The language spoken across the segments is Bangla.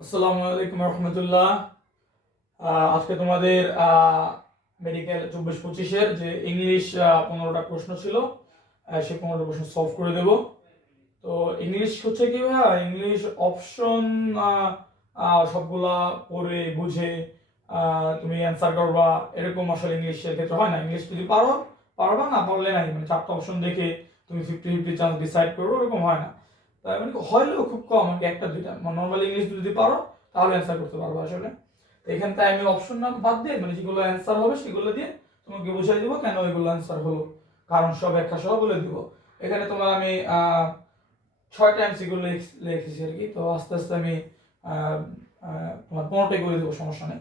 আসসালামু আলাইকুম রহমতুল্লাহ। আজকে তোমাদের মেডিকেল চব্বিশ পঁচিশের যে ইংলিশ পনেরোটা প্রশ্ন ছিল সেই পনেরোটা প্রশ্ন সলভ করে দেব। তো ইংলিশ হচ্ছে কি ভাই ইংলিশ অপশন সবগুলা পড়ে, বুঝে তুমি অ্যান্সার করবা। এরকম আসলে ইংলিশের ক্ষেত্রে হয় না। ইংলিশ যদি পারো, পারবা, না পারলে নাই। মানে চারটা অপশন দেখে তুমি ফিফটি ফিফটি চান্স ডিসাইড করব এরকম হয় না। তাই মানে হলেও খুব কম, আর একটা, দুইটা। নর্মাল ইংলিশ যদি পারো, তাহলে অ্যান্সার করতে পারব আসলে। তো এখানটায় আমি অপশন নাম বাদ দিয়ে মানে যেগুলো অ্যান্সার হবে সেগুলো দিয়ে তোমাকে বুঝাই দিব কেন এগুলো অ্যান্সার হলো। কারণ সব ব্যাখ্যা সহ বলে দিব। এখানে তোমার আমি ছয়টা এমসিগুলো লিখেছি আর কি। তো আস্তে আস্তে আমি তোমার পনেরোটাই করে দেবো, সমস্যা নেই।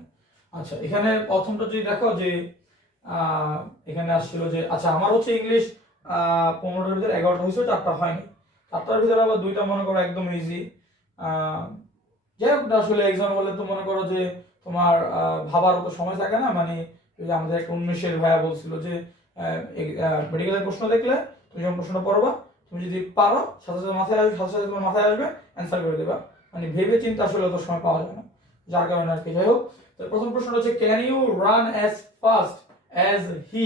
আচ্ছা এখানে প্রথমটা যদি দেখো যে এখানে আসছিল যে আচ্ছা আমার হচ্ছে ইংলিশ পনেরোটার ভিতরে এগারোটা হয়েছে চারটা হয়নি। চারটার ভিতরে আবার দুইটা মনে করো একদম ইজি যাই হোক, আসলে এক্সাম হলে তো মনে করো যে তোমার ভাবার তো সময় থাকে না। মানে আমাদের একটা উনিশের ভাইয়া বলছিল যে মেডিকেলের প্রশ্ন দেখলে তুমি যখন প্রশ্নটা পড়বা, তুমি যদি পারো, সাথে সাথে মাথায় আসবে, সাথে সাথে তোমার মাথায় আসবে অ্যান্সার করে দেবা। মানে ভেবে চিন্তা আসলে অত সময় পাওয়া যায় না। যার কারণে আর কি। যাই হোক, তো প্রথম প্রশ্নটা হচ্ছে can you run as fast as he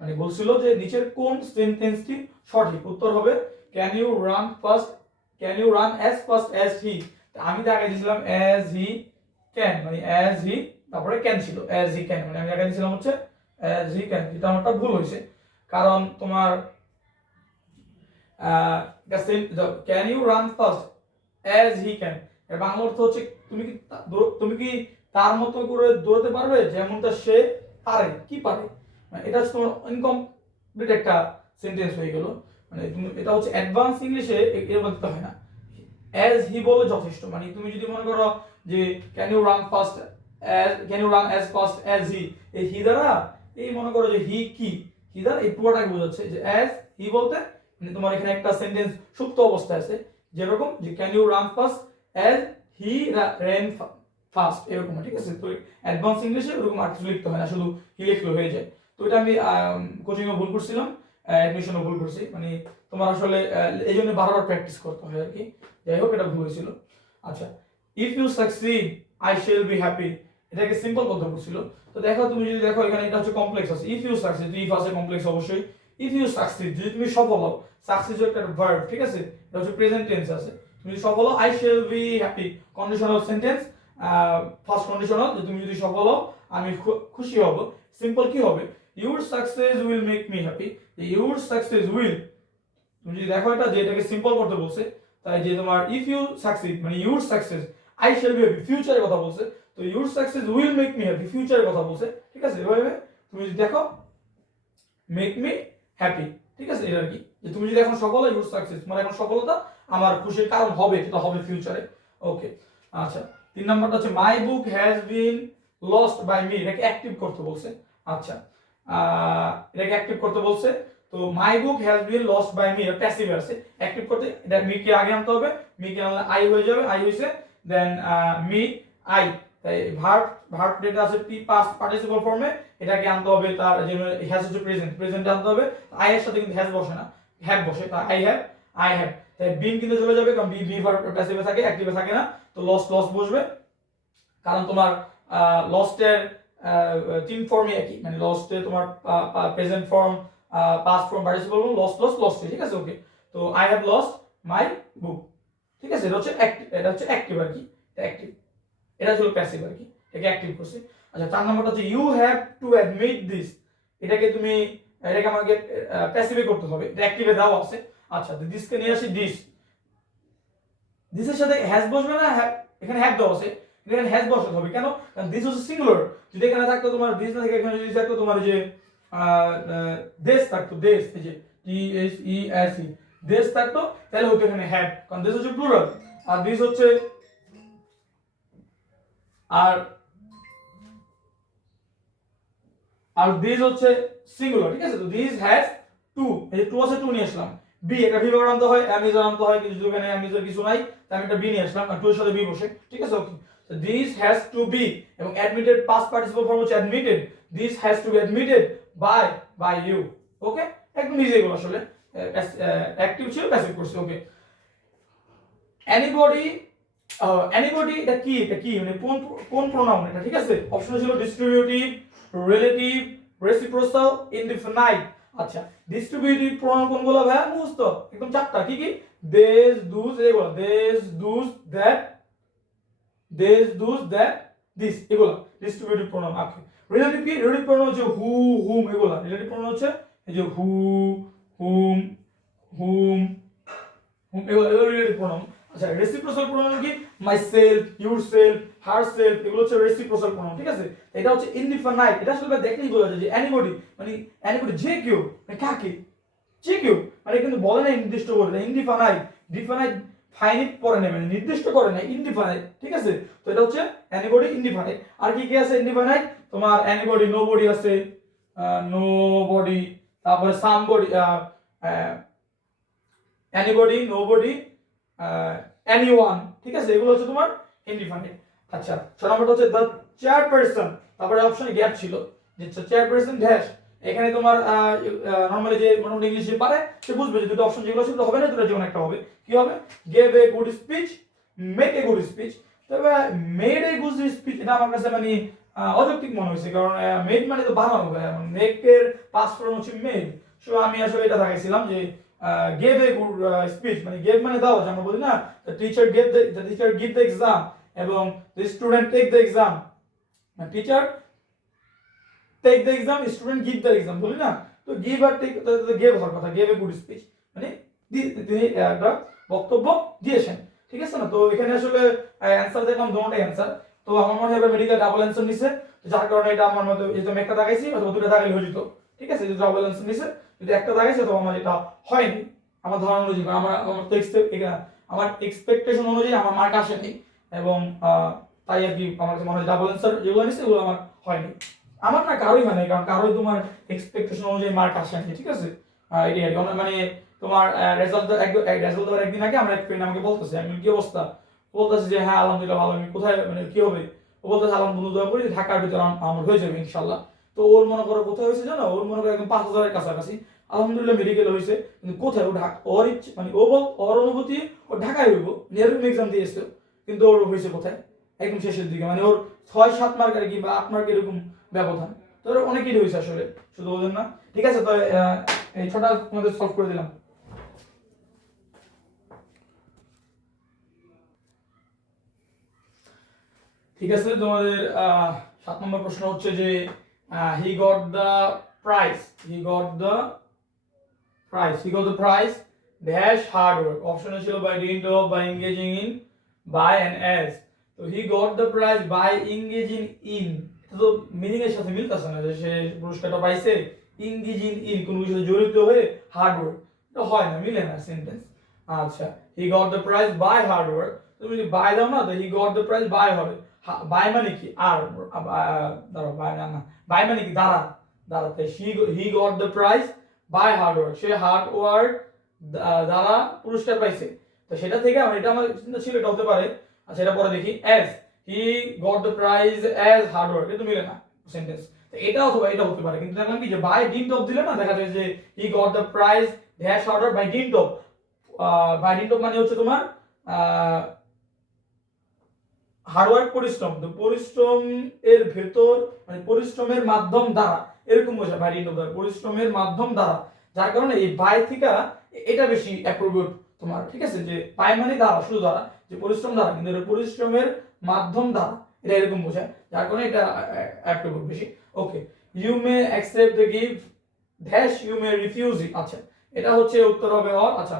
মানে বলছিল যে, নিচের কোন সেন্টেন্সটি সঠিক? উত্তর হবে can you run fast can you run as fast as he আমি আগে দিয়েছিলাম অ্যাজ হি ক্যান মানে অ্যাজ হি তারপরে ক্যান ছিল অ্যাজ হি ক্যান মানে আমি আগে দিয়েছিলাম হচ্ছে অ্যাজ হি ক্যান এটা আমারটা ভুল হয়েছে। কারণ তোমার can you run fast as he can এর বাংলা অর্থ হচ্ছে তুমি কি তুমি কি তার মতো করে দৌড়াতে পারবে যেমনটা সে পারে? কি পারে? মানে এটা হচ্ছে তোমার ইনকমপ্লিট একটা সেন্টেন্স হয়ে গেল। মানে তুমি, এটা হচ্ছে অ্যাডভান্স ইংলিশে এর মধ্যে হয় না। অ্যাজ হি বলে যথেষ্ট। মানে তুমি যদি মনে করো যে can you run fast as can you run as fast as he এই হি দ্বারা, এই মনে করো যে হি কি? হি দ্বারা এই পুরোটাকে বোঝাচ্ছে যে অ্যাজ হি বলতে মানে তোমার এখানে একটা সেন্টেন্স সুপ্ত অবস্থায় আছে, যেরকম যে can you run fast as he ran fast এরকম, ঠিক আছে? তো অ্যাডভান্স ইংলিশে ওরকম আর কিছু লিখতে হয় না, শুধু হি লিখলে, হয়ে যায়। তো এটা আমি কোচিংয়ে ভুল করছিলাম। অ্যাডমিশনও ভুল করছি। মানে তোমার আসলে এই জন্য বারবার প্র্যাকটিস করতে হয় আর কি। যাই হোক, এটা ভুল হয়েছিল। আচ্ছা if you succeed I shall be happy এটাকে সিম্পল কথা বলছিল। তো দেখো, তুমি যদি দেখো, এখানে এটা হচ্ছে কমপ্লেক্স আছে। ইফ ইউ সাকসিড ইফ আছে কমপ্লেক্স অবশ্যই। ইফ ইউ সাকসিড যদি তুমি সফল হও সাকসিড একটা ভার্ব ঠিক আছে? এটা হচ্ছে প্রেজেন্ট টেন্স আছে। তুমি যদি সফল হও I shall be happy conditional sentence first conditional তুমি যদি সফল হও, আমি খুশি হব। সিম্পল কি হবে? Your success will make me happy your success will তুমি যদি দেখো এটা যে এটাকে সিম্পল করতে বলছে, তাই যে তোমার ইফ ইউ সাকসিড মানে your success I shall be happy ফিউচারের কথা বলছে, তো your success will make me happy ফিউচারের কথা বলছে, ঠিক আছে? এভাবে তুমি যদি দেখো মেক মি হ্যাপি ঠিক আছে? এটা আর কি? যে তুমি যদি এখন সফল ইউর সাকসেস মানে এখন সফলতা, আমার খুশির কারণ হবে, সেটা হবে ফিউচারে ওকে আচ্ছা তিন নম্বরটা হচ্ছে my book has been lost by me এটাকে অ্যাক্টিভ করতে বলছে আচ্ছা এটাকে অ্যাক্টিভ করতে বলছে। তো my book has been lost by me passive আছে। অ্যাক্টিভ করতে, এটা মি কে আগে আনতে হবে। মি কে আনলে আই হয়ে যাবে। আই হয়েছে দেন মি আই তাই ভার্ব ভার্ব যেটা আছে পি পাস্ট পার্টিসিপল ফর্মে এটাকে আনতে হবে তার যে হ্যাজ হচ্ছে প্রেজেন্ট প্রেজেন্ট আনতে হবে। আই এর সাথে কিন্তু হ্যাজ বসে না। হ্যাভ বসে তা আই হ্যাভ আই হ্যাভ তাই বিন কিন্তু চলে যাবে, কারণ বি বি ভার্ব প্যাসিভে থাকে অ্যাক্টিভে থাকে না। তো লস লস বসবে। কারণ তোমার লস্টের তিন ফর্মই একই। মানে লস্টে তোমার present form past form participle form lose lose lost ঠিক আছে? ওকে তো I have lost my book ঠিক আছে? এটা হচ্ছে এটা হচ্ছে অ্যাক্টিভ আর কি। অ্যাক্টিভ এটা ছিল প্যাসিভ আর কি। এটাকে অ্যাক্টিভ করছে। আচ্ছা চার নম্বরটা হচ্ছে you have to admit this এটাকে তুমি, এটাকে আমাকে প্যাসিভে করতে হবে। এটা অ্যাক্টিভে দাও আছে। আচ্ছা দিসকে নিয়ে আসি দিস দিসের সাথে হ্যাজ বসবে না have- এখানে হ্যাভ দেওয়া আছে। এখানে হ্যাজ বসাতে হবে। কেন? কারণ দিস হচ্ছে সিঙ্গুলার যদি এখানে থাকতো তোমার দিস না থাকে, এখানে যদি থাকতো তোমার যে দেশ থাকতো দেশ এই যে T S E S E দেশ থাকতো, তাহলে হতো এখানে হ্যাভ কারণ দেশ হচ্ছে প্লুরাল আর দিস হচ্ছে আর আর দিস হচ্ছে সিঙ্গুলার ঠিক আছে? তো দিস হ্যাজ টু এই যে টু আছে টু নিয়ে আসলাম। বি একটা ভি আনতে হয় অ্যামিজন আনতে হয় কিছু এখানে অ্যামিজন কিছু নাই তাই আমি একটা বি নিয়ে আসলাম। আর টু এর সাথে বি বসে, ঠিক আছে? Okay this has to be এবং অ্যাডমিটেড পাস্ট পার্টিসিপল ফর্ম হচ্ছে admitted this has to be admitted by by you okay একদম ইজি এগুলো আসলে। অ্যাক্টিভ ছিল প্যাসিভ করছে ওকে অ্যানিবডি অ্যানিবডি এটা কি এটা কি? মানে কোন কোন প্রোনাউন এটা, ঠিক আছে? অপশন ছিল ডিস্ট্রিবিউটিভ রিলেটিভ রেসিপ্রোসাল ইনডিফিনাইট আচ্ছা ডিস্ট্রিবিউটিভ প্রোনাউন কোনগুলো ভাই মুখস্থ। একদম চারটা। কি কি? দেশ দুস এগুলো। These those that these those that this এগুলো। ডিস্ট্রিবিউটিভ প্রোনাউন আছে। রিলেটিভ কি? রিলেটিভ প্রোনাউন হচ্ছে হু হুম এগুলো। রিলেটিভ প্রোনাউন হচ্ছে এই যে হু হুম হুম হুম এগুলো এগুলো রিলেটিভ প্রোনাউন আচ্ছা রেসিপ্রোসাল প্রোনাউন কি? My self your self her self এগুলো হচ্ছে রেসিপ্রোসাল প্রোনাউন ঠিক আছে? এটা হচ্ছে ইনডিফাইনাইট এটা আসলে দেখলেই বোঝা যায় যে অ্যানিবডি মানে অ্যানিবডি যে কেউ মানে কাকে, যে কেউ মানে কিন্তু বলে না নির্দিষ্ট করে। ইনডিফাইনাইট ডিফাইনাইট ফাইনিট পরে নেবে মানে নির্দিষ্ট করে না ইনডিফাইনাইট ঠিক আছে? তো এটা হচ্ছে অ্যানিবডি ইনডিফাইনাইট আর কি কি আছে ইনডিফাইনাইট তোমার অ্যানিবডি নো বডি আছে নো বডি তারপরে somebody anybody nobody anyone ঠিক আছে? এগুলো হচ্ছে তোমার ইনডিফাইনাইট আচ্ছা ছ নম্বরটা হচ্ছে দ্য চেয়ারপারসন তারপরে অপশনে গ্যাপ ছিল, যে চেয়ারপারসন ড্যাশ এখানে তোমার নর্মালি যে মোটামুটি ইংলিশ পারে, সে বুঝবে যে দুটো অপশন যেগুলো ছিল হবে না, দুটো যেমন একটা হবে। কি হবে? Gave a good speech make a good speech তবে মেড এ গুড স্পিচ এটা আমার কাছে মানে অযৌক্তিক মনে হয়েছে। কারণ মেড মানে তো বানানো মেকের পাস ফর্ম হচ্ছে মেড সো আমি আসলে এটা দেখাইছিলাম যে গেভ এ গুড স্পিচ মানে গেভ মানে দাও আমরা বলি না teacher gave the teacher give the exam এবং the student take the exam teacher take the exam student give the exam বলি না? তো গিভ আর টেক গেভ হওয়ার কথা গেভ এ গুড স্পিচ মানে তিনি একটা বক্তব্য দিয়েছেন, ঠিক আছে না? তো এখানে আসলে অ্যান্সার দেখলাম দুটোটাই অ্যান্সার তো আমার মনে হয় মেডিকেল ডাবল অ্যান্সার নিছে যার কারণে এটা আমার মতে, এই তো আমি একটা দাগাইছি, অথবা দুটো দাগাইলে হয়ে যেত, ঠিক আছে? যদি ডাবল অ্যান্সার নিছে, যদি একটা দাগাইছে, তো আমার এটা হয়নি। আমার ধারণা অনুযায়ী, আমার আমার তো আমার এক্সপেকটেশন অনুযায়ী আমার মার্ক আসেনি, এবং তাই আর কি আমার মনে হয় ডাবল অ্যান্সার যেগুলো নিছে, এগুলো আমার হয়নি। আমার না কারোই নাই, কারণ কারোই তোমার এক্সপেকটেশন অনুযায়ী মার্ক আসেনি ঠিক আছে? এটাই আর মানে তোমার রেজাল্ট রেজাল্ট দেওয়ার একদিন আগে আমার এক ফ্রেন্ড আমাকে বলতেছে, আমি কি অবস্থা? বলতেছে যে হ্যাঁ আলহামদুলিল্লাহ ভালো। আমি কোথায় মানে কি হবে? ও বলতেছে, আলহামদুলিল্লাহ, দোয়া করি যে ঢাকার ভিতরে আমার হয়ে যাবে ইনশাল্লাহ তো ওর মনে করো কোথায় হয়েছে জানো? ওর মনে করো একদম পাঁচ হাজারের কাছাকাছি। আলহামদুলিল্লাহ মেডিকেল হয়েছে, কিন্তু কোথায়? ও ঢাকা ওর ইচ্ছে মানে ও বল ওর অনুভূতি ও ঢাকায় হইব। এরকম এক্সাম দিয়ে এসছে কিন্তু ওর হয়েছে কোথায়? একদম শেষের দিকে মানে ওর ছয়, সাত মার্কের কিংবা আট মার্ক এরকম ব্যবধান। তো ওর অনেকেরই হয়েছে আসলে, শুধু ওদের না। ঠিক আছে, তো এই ছটা তোমাদের সলভ করে দিলাম। ঠিক আছে, তোমাদের সাত নম্বর প্রশ্ন হচ্ছে যে he got the price he got the price he got the price dash hard work অপশনে ছিল by dint of by engaging in by and as তো he got the prize by engaging in তো মিনিং এর সাথে মিলতেছে না যে সে পুরস্কারটা পাইছে ইঙ্গেজিং ইন কোনো কিছুতে জড়িত হয়ে হার্ড ওয়ার্ক হয় না, মিলে না সেন্টেন্স আচ্ছা he got the prize by hard work তুমি যদি বাই দাও না, তো he got the prize by হবে। বাই মানে কি? আর দাঁড়াও বাই না না। বাই মানে কি? দ্বারা তাই he got the prize by hard work say hard work দ্বারা পুরস্কার পাইছে। তো সেটা থেকে এটা আমার চিন্তা ছিল, এটা হতে পারে আচ্ছা এটা পরে দেখি। As he got the prize as hard work এটা মিলে না সেন্টেন্স এটা অথবা এটা হতে পারে। কিন্তু দেখলাম কি যে বাই ডিন্ট অফ দিলে না, দেখা যায় যে he got the prize dash hard work by dint of by dint of মানে হচ্ছে তোমার হার্ডওয়ার্ক পরিশ্রম। তো পরিশ্রম এর ভেতর মানে পরিশ্রমের মাধ্যম দ্বারা, এরকম বোঝা বাই ডিন্ট অফ পরিশ্রমের মাধ্যম দ্বারা। যার কারণে এই বাই থেকে এটা বেশি অ্যাপ্রোভেট তোমার, ঠিক আছে? যে বাই মানে দ্বারা, শুধু দ্বারা। যে পরিশ্রম দ্বারা, কিন্তু এটা পরিশ্রমের মাধ্যম দ্বারা, এটা এরকম বোঝায়। যার কারণে এটা অ্যাপ্রোভেট বেশি। Okay you may accept the gift dash you may refuse আচ্ছা এটা হচ্ছে উত্তর হবে অর আচ্ছা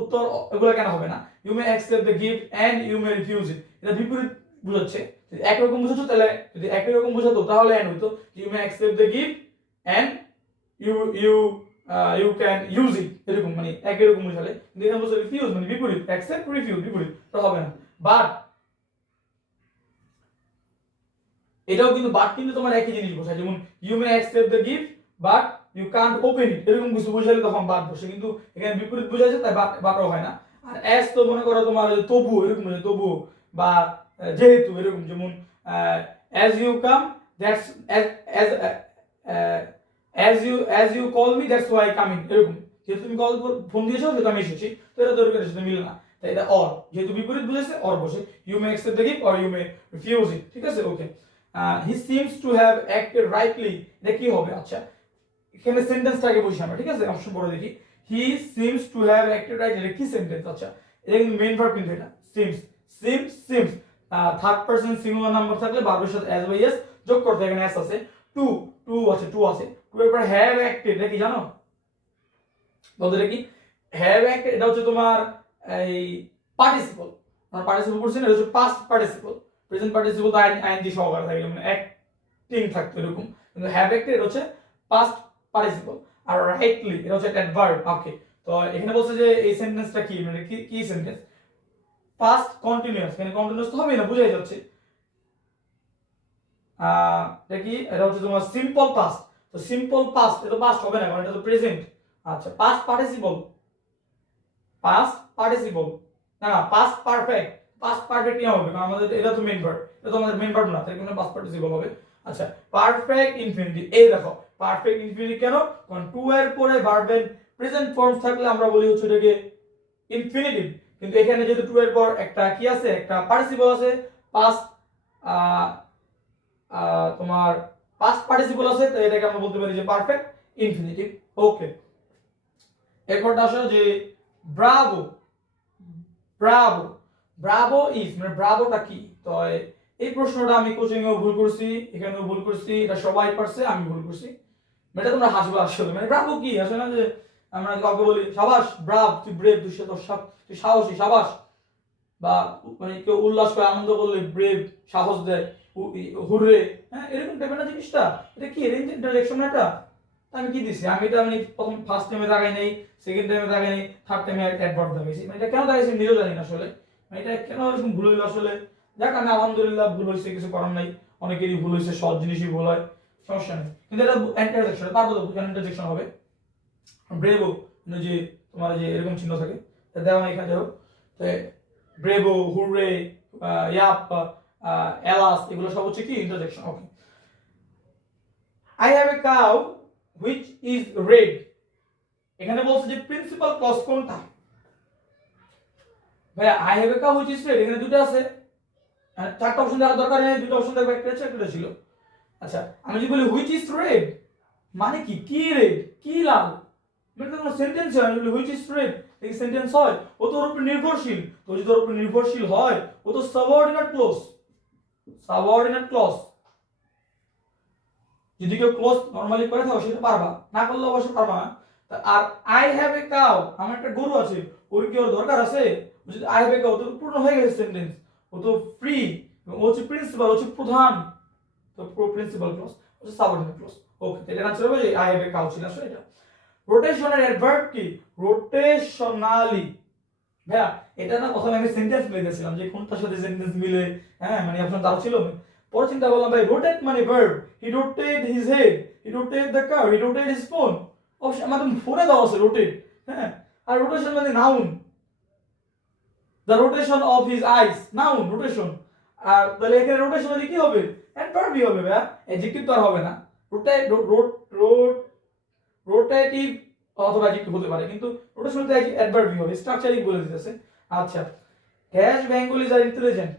উত্তর এগুলো কেন হবে না? You may accept the gift and you may refuse এটা বিপরীত বোঝাচ্ছে। যদি একরকম বোঝাচ্ছ, তাহলে যদি একই রকম বোঝাতো, তাহলে এন্ড হইতো। You may accept the gift and you you you can use it এরকম মানে একই রকম বোঝালে কিন্তু এখানে বলছে রিফিউজ মানে বিপরীত অ্যাকসেপ্ট রিফিউজ বিপরীত, তো হবে না। বাট এটাও কিন্তু বাট কিন্তু তোমার একই জিনিস বোঝায় যেমন you may accept the gift but you can't open it এরকম কিছু বোঝালে তখন বাদ বসে। কিন্তু এখানে বিপরীত বোঝাচ্ছে তাই বাট বাটও হয় না। আর অ্যাস তো মনে করো তোমার তবু এরকম তবু বা যেহেতু এরকম, যেমন as you come that's as as you as you call me that's why coming এরকম। যেহেতু তুমি কল ফোন দিয়েছ সেহেতু আমি এসেছি, তো এটা তৈরি সেটা মিলে না। তাই এটা অর যেহেতু বিপরীত বুঝেছে অর বসে। You may accept the gift or you may refuse it ঠিক আছে? Okay he seems to have acted rightly এটা কি হবে? আচ্ছা। এখানে সেন্টেন্সটাকে বসি আমরা, ঠিক আছে? অপশন পরে দেখি। He seems to have acted right এটা কি সেন্টেন্স আচ্ছা। এটা কিন্তু মেইন ভার্ব কিন্তু এটা। Seems seems seems third person singular number থাকলে ভার্বের সাথে অ্যাজ বাই এস যোগ করতে এখানে এস আছে। টু টু আছে টু আছে। টু এর পর হ্যাভ অ্যাক্টেড এটা কি জানো? বলতে কি? হ্যাভ অ্যাক্টেড এটা হচ্ছে তোমার এই পার্টিসিপল আমরা পার্টিসিপল করছি না এটা হচ্ছে পাস্ট পার্টিসিপল প্রেজেন্ট পার্টিসিপল তো আইএনজি সহকারে থাকে মানে অ্যাক্টিং থাকতো এরকম। কিন্তু হ্যাভ অ্যাক্টেড এটা হচ্ছে পাস্ট পার্টিসিপল আর রাইটলি এটা হচ্ছে একটা অ্যাডভার্ব ওকে তো এখানে বলছে যে এই সেন্টেন্সটা কি? মানে কি কি সেন্টেন্স পাস্ট কন্টিনিউয়াস মানে কন্টিনিউয়াস তো হবেই না, বুঝাই যাচ্ছে। এটা কি? এটা হচ্ছে তোমার সিম্পল পাস্ট তো সিম্পল পাস্ট এটা পাস্ট হবে না, কারণ এটা তো প্রেজেন্ট আচ্ছা পাস্ট পার্টিসিপল পাস্ট পার্টিসিপল না না পাস্ট পারফেক্ট পাস্ট পারফেক্ট কি হবে, কারণ আমাদের এটা তো মেইন ভার্ব এটা তো আমাদের মেইন ভার্ব না তাই কোনো পাস্ট পার্টিসিপল হবে। আচ্ছা পারফেক্ট ইনফিনিটিভ এই দেখো পারফেক্ট ইনফিনিটিভ কেন? কারণ টু এর পরে ভার্বের প্রেজেন্ট ফর্ম থাকলে আমরা বলি হচ্ছে এটাকে ইনফিনিটিভ কিন্তু এখানে যেহেতু টু এর পর একটা কি আছে? একটা পার্টিসিপল আছে। পাস্ট তোমার পাস্ট পার্টিসিপল আছে, তো এটাকে আমরা বলতে পারি যে পারফেক্ট ইনফিনিটিভ ওকে এরপরটা আসলে যে ব্রাভো ব্রাভো ব্রাভো ইজ মানে ব্রাভোটা কি? তো এই প্রশ্নটা আমি কোচিং এও ভুল করছি, এখানেও ভুল করছি, এটা সবাই পারছে, আমি ভুল করছি। এটা তোমরা হাসবে আসলে। মানে ব্রাভো কি? আসলে না যে আমরা কাউকে বলি, সাবাস ব্রাভ তুই ব্রেভ তুই সে তোর সা- তুই সাহসী, সাবাস। বা মানে কেউ উল্লাস করে আনন্দ করলে ব্রেভ সাহস দেয়। হুররে হ্যাঁ এরকম টাইপের না জিনিসটা। এটা কি রেঞ্জ ইন্টারজেকশন এটা? আমি কি দিছি? আমি এটা মানে প্রথম ফার্স্ট টাইমে দাগাই নেই সেকেন্ড টাইমে দাগাই নেই থার্ড টাইমে অ্যাডভার্ট দাগাইছি মানে এটা কেন দাগাইছি নিজেও জানি না আসলে। মানে এটা কেন এরকম ভুল হইল আসলে? যাক, আমি আলহামদুলিল্লাহ ভুল হয়েছে কিছু করার নাই। অনেকেরই ভুল হয়েছে সব জিনিসই ভুল হয়, সমস্যা নেই। কিন্তু এটা ইন্টারজেকশন পারব তো? ইন্টারজেকশন হবে? ব্রেভো মানে যে তোমার যে এরকম চিহ্ন থাকে দেওয়া এখানে যাও। তো ব্রেভো হুররে ইয়াপ এলাস এগুলো সব হচ্ছে কি? Interjection okay I have a cow which is red এখানে বলছে যে প্রিন্সিপাল ক্লজ কোনটা? ভাইয়া I have a cow which is red এখানে দুটো আছে। চারটা অপশন দেওয়ার দরকার নেই, দুটো অপশন থাকবে একটা আছে একটা ছিল। আচ্ছা আমি যদি বলি হুইচ ইজ রেড মানে কি? কি রেড কি লাল? তো কোনো সেন্টেন্স হয় আমি হুইচ ইজ রেড এই সেন্টেন্স হয়? ও তোর উপর নির্ভরশীল। তো যদি তোর উপর নির্ভরশীল হয়, ও তো সাবঅর্ডিনেট ক্লোজ সাবঅর্ডিনেট ক্লজ যদি কেউ ক্লোজ নর্মালি করে থাকো, সেটা পারবা। না করলে অবশ্যই পারবা না। আর আই হ্যাভ এ কাউ আমার একটা গরু আছে, ওর কি ওর দরকার আছে? যদি আই হ্যাভ এ কাউ তো পূর্ণ হয়ে গেছে সেন্টেন্স ও তো ফ্রি ও হচ্ছে প্রিন্সিপাল হচ্ছে প্রধান। তো প্রিন্সিপাল ক্লজ হচ্ছে সাবঅর্ডিনেট ক্লজ ওকে এটা ছিল যে আই হ্যাভ এ কাউ ছিল আসলে এটা। রোটেশনের অ্যাডভার্ব কি? রোটেশনালি ভাইয়া, এটা না প্রথমে আমি সেন্টেন্স লিখেছিলাম যে কোনটার সাথে সেন্টেন্স মিলে হ্যাঁ মানে আপনার তার ছিল। পরে চিন্তা করলাম, ভাই রোটেট মানে verb he rotate his head he rotate the car he rotate his phone অবশ্যই আমাদের ফোনে দেওয়া আছে রোটেট হ্যাঁ আর রোটেশন মানে noun the rotation of his eyes noun rotation আর তাহলে এখানে রোটেশন মানে কি হবে? অ্যাডভার্বই হবে, ভাইয়া। অ্যাডজেক্টিভ তো আর হবে না। রোটেট রোট রোট রোটেটিভ অথবা অ্যাডজেক্টিভ হতে পারে, কিন্তু রোটেশন তো অ্যাডভার্বই হবে স্ট্রাকচারই বলে দিতেছে। আচ্ছা ড্যাশ বেঙ্গলিজ আর ইন্টেলিজেন্ট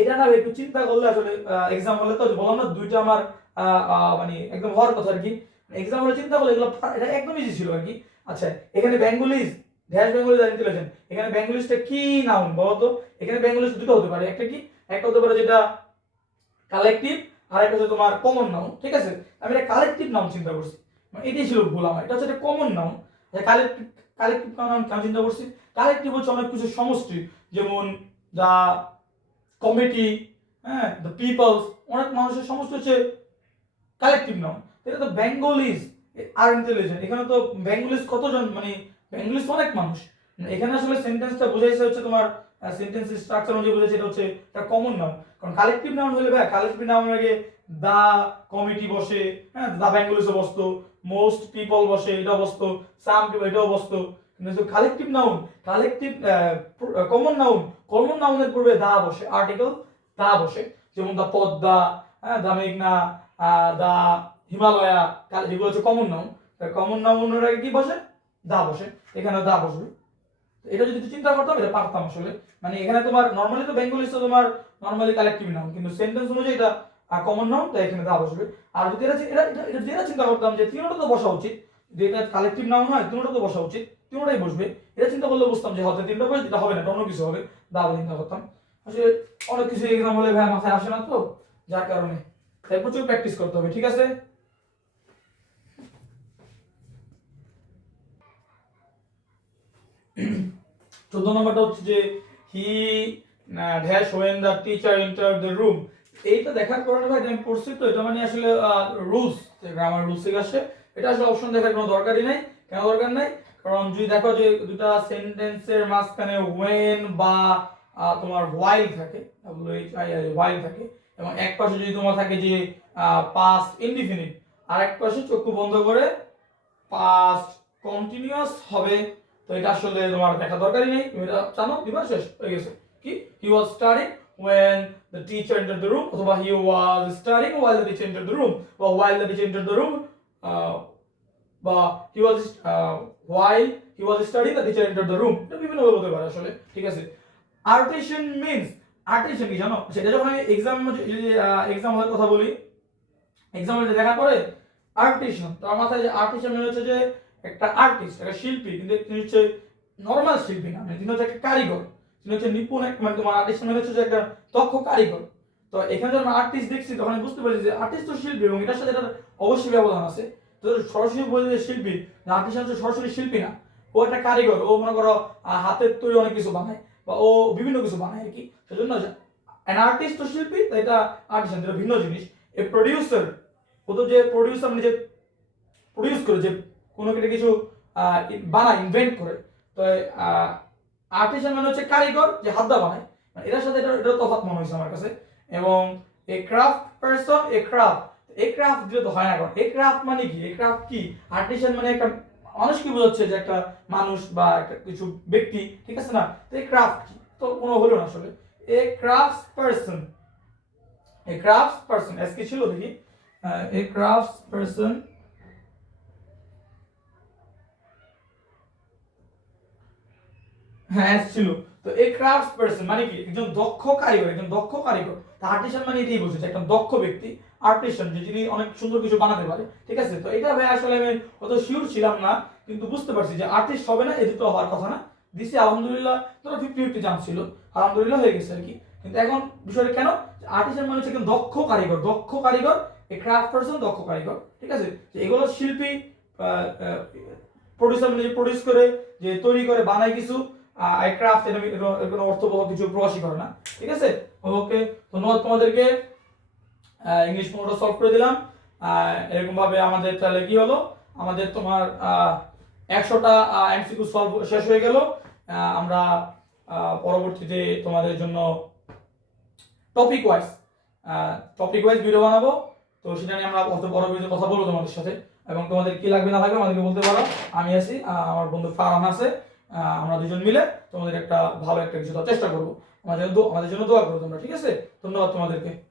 এটা না একটু চিন্তা করলে আসলে এক্সাম তো বললাম না, দুইটা আমার মানে একদম হওয়ার কথা আর কি। এক্সাম চিন্তা করলে এগুলো এটা একদম ইজি ছিল আর কি। আচ্ছা এখানে Bengalese dash Bengalese are intelligent এখানে বেঙ্গলিজটা কি নাউন বলতো? এখানে বেঙ্গলিজ দুটো হতে পারে, একটা কি? একটা হতে পারে যেটা কালেকটিভ আর একটা হচ্ছে তোমার কমন নাউন ঠিক আছে? আমি এটা কালেকটিভ নাউন চিন্তা করছি। মানে এটাই ছিল ভুল আমার, এটা হচ্ছে একটা common noun collective collective noun কেন চিন্তা করছি? কালেকটিভ হচ্ছে অনেক কিছু সমষ্টি, যেমন দা কমিটি হ্যাঁ দ্য পিপলস অনেক মানুষের সমস্ত হচ্ছে কালেকটিভ নাউন এটা তো বেঙ্গলিজ আর ইন্টেলিজেন্ট এখানে তো বেঙ্গলিজ কতজন মানে বেঙ্গলিজ অনেক মানুষ। এখানে আসলে সেন্টেন্সটা বুঝাইছে হচ্ছে তোমার সেন্টেন্স স্ট্রাকচার অনুযায়ী বুঝাইছে এটা হচ্ছে একটা কমন নাউন কারণ কালেকটিভ নাউন হলে, ভাই কালেকটিভ নাউন আগে দা কমিটি বসে হ্যাঁ দা বেঙ্গলিজও বসতো, মোস্ট পিপল বসে এটা বসতো, সাম এটাও বসতো, কিন্তু collective noun collective common noun common নাউনের পূর্বে দা বসে আর্টিকেল দা বসে, যেমন দা পদ্মা হ্যাঁ দা মেঘনা দা হিমালয়া যেগুলো হচ্ছে কমন নাউন কমন নাউনের আগে কি বসে? দা বসে এখানে দা বসবে। এটা যদি চিন্তা করতাম, এটা পারতাম আসলে। মানে এখানে তোমার নর্মালি তো বেঙ্গলি তো তোমার নর্মালি কালেক্টিভ নাউন কিন্তু সেন্টেন্স অনুযায়ী এটা কমন নাউন তাই এখানে তা বসবে। আর যদি এটা এটা যেটা চিন্তা করতাম যে তিনটা তো বসা উচিত যে এটা কালেক্টিভ নাউন হয় তিনটা তো বসা উচিত, তিনটাই বসবে। এটা চিন্তা করলে বুঝতাম যে হয়তো তিনটা বসে এটা হবে না অন্য কিছু হবে। দা আবার চিন্তা করতাম। আসলে অনেক কিছু এক্সাম হলে ভাই মাথায় আসে না তো, যার কারণে। তাই প্রচুর প্র্যাকটিস করতে হবে, ঠিক আছে? চোদ্দ নম্বরটা হচ্ছে যে he dash when the teacher enter the room এইটা দেখার পরে ভাই আমি পড়ছি তো, এটা মানে আসলে রুলস গ্রামার রুলস থেকে আসে এটা আসলে অপশন দেখার কোনো দরকারই নাই। কেন দরকার নাই? কারণ যদি দেখো যে দুটা সেন্টেন্সের মাঝখানে ওয়েন বা তোমার ওয়াইল থাকে ওয়াইল থাকে, এবং এক পাশে যদি তোমার থাকে যে পাস্ট ইনডিফিনিট আর এক পাশে চক্ষু বন্ধ করে পাস্ট কন্টিনিউয়াস হবে, তো এটা আসলে তোমার দেখা দরকারই নেই। তুমি এটা জানো দিবা শেষ হয়ে গেছে। কি? He was studying when the teacher entered the room অথবা he was studying while the teacher entered the room বা while the teacher entered the room বা he was uh, while he was studying the teacher entered the room এটা বিভিন্ন ভাবে হতে পারে আসলে ঠিক আছে আর্টিশন মিন্স আর্টিশন কি জানো সেটা যখন আমি এক্সাম এক্সাম হলে কথা বলি এক্সাম দেখা পরে আর্টিশন তার মাথায় যে আর্টিশন মানে হচ্ছে যে একটা আর্টিস্ট একটা শিল্পী কিন্তু তিনি হচ্ছে নর্মাল শিল্পী না মানে তিনি হচ্ছে একটা কারিগর তিনি হচ্ছে নিপুণ এক মানে তোমার আর্টিস্ট মানে হচ্ছে যে একটা দক্ষ কারিগর। তো এখানে যখন আর্টিস্ট দেখছি তখন আমি বুঝতে পারছি যে আর্টিস্ট তো শিল্পী এবং এটার সাথে এটার অবশ্যই ব্যবধান আছে। তো সরাসরি বলে যে শিল্পী আর্টিস্ট হচ্ছে সরাসরি শিল্পী না। ও একটা কারিগর, ও মনে করো হাতের তৈরি অনেক কিছু বানায় বা ও বিভিন্ন কিছু বানায় আর কি। সেজন্য অ্যান আর্টিস্ট তো শিল্পী, তো এটা আর্টিস্ট এটা ভিন্ন জিনিস। এ প্রডিউসার ও তো যে প্রডিউসার মানে যে প্রডিউস করে, যে কোনো কিছু বানায় ইনভেন্ট করে। তো আর্টিসান মানে হচ্ছে কারিগর যে হাত দা বানায়। মানে এটার সাথে এটা এটা তফাৎ মনে হয়েছে আমার কাছে। এবং a craft person a craft a craft দিলে তো হয় না এ ক্রাফট মানে কি? এ ক্রাফট কি? আর্টিসান মানে একটা মানুষ কি বোঝাচ্ছে যে একটা মানুষ বা একটা কিছু ব্যক্তি, ঠিক আছে না? তো এই ক্রাফট কি? তো কোনো হলো না আসলে। A crafts person a crafts person S কি ছিল দেখি? এ ক্রাফটস পারসন হ্যাঁ ছিল তো এই ক্রাফটস পারসন মানে কি? একজন দক্ষ কারিগর, একজন দক্ষ কারিগর। তা আর্টিসান মানে এটাই বলছে একজন দক্ষ ব্যক্তি আর্টিসান যে যিনি অনেক সুন্দর কিছু বানাতে পারে। ঠিক আছে? তো এটা ভাই আসলে আমি অত শিওর ছিলাম না, কিন্তু বুঝতে পারছি যে আর্টিস্ট হবে না এই দুটো হওয়ার কথা না। দিছি আলহামদুলিল্লাহ, ধরো ফিফটি ফিফটি চান্স ছিল। আলহামদুলিল্লাহ হয়ে গেছে আর কি। কিন্তু এখন বিষয়টা কেন? আর্টিসান মানে হচ্ছে একজন দক্ষ কারিগর। দক্ষ কারিগর এই ক্রাফট পারসন দক্ষ কারিগর। ঠিক আছে? যে এগুলো শিল্পী প্রডিউসার মানে প্রডিউস করে, যে তৈরি করে, বানায় কিছু আই ক্রাফট এর এর- এর কোনো অর্থবহ কিছু প্রকাশই করে না। ঠিক আছে? ওকে ধন্যবাদ তোমাদেরকে। ইংলিশ পনেরোটা সলভ করে দিলাম। আহ, এরকম ভাবে আমাদের তাহলে কি হলো? আমাদের তোমার একশোটা এমসিকিউ সলভ শেষ হয়ে গেল। আমরা পরবর্তীতে তোমাদের জন্য topic wise topic wise video বানাবো। তো সেটা নিয়ে আমরা অত পরবর্তীতে কথা বলব তোমাদের সাথে। এবং তোমাদের কি লাগবে না লাগবে আমাদেরকে বলতে পারো। আমি আছি আমার বন্ধু ফারান আছে। আমরা দুজন মিলে তোমাদের একটা ভালো একটা কিছু দেওয়ার চেষ্টা করব। আমাদের আমাদের জন্য দোয়া করো তোমরা, ঠিক আছে? ধন্যবাদ তোমাদেরকে।